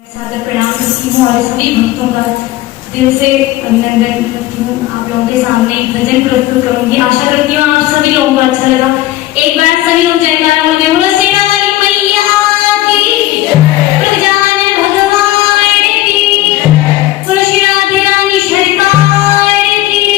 सादर प्रणाम करती हूँ और सभी भक्तों का दिल से अभिनंदन करती हूँ। आप लोगों के सामने एक भजन प्रस्तुत करूंगी। आशा करती हूँ आप सभी लोगों को अच्छा लगा। एक बार सभी लोग जयकारा बोल के बोलो सेना वाली मैया की, प्रजान भगवान की, बोलो श्री राधे रानी सरकार की।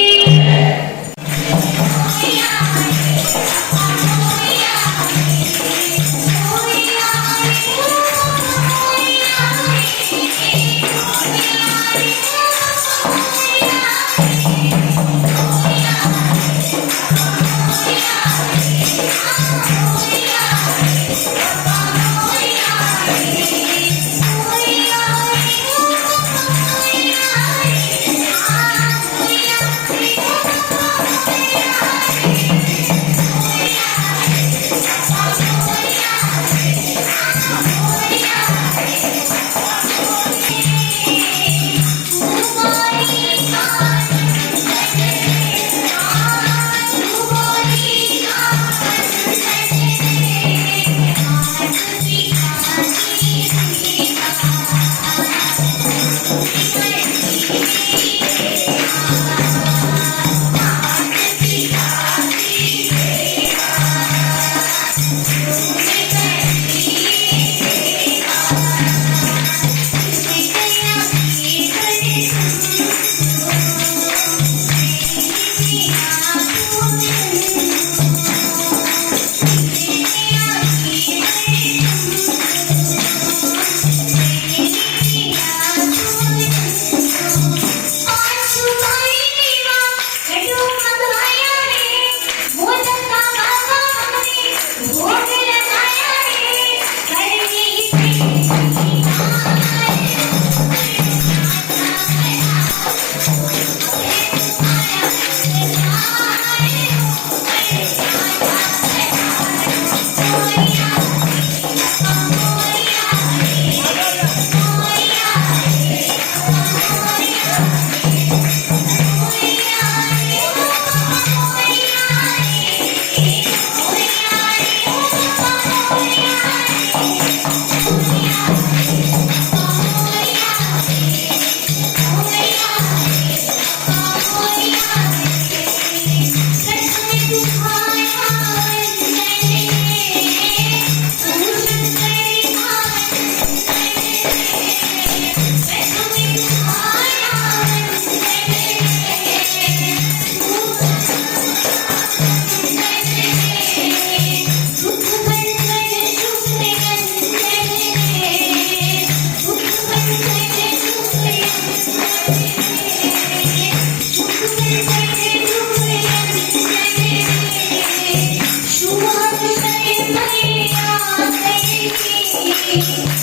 Thank you.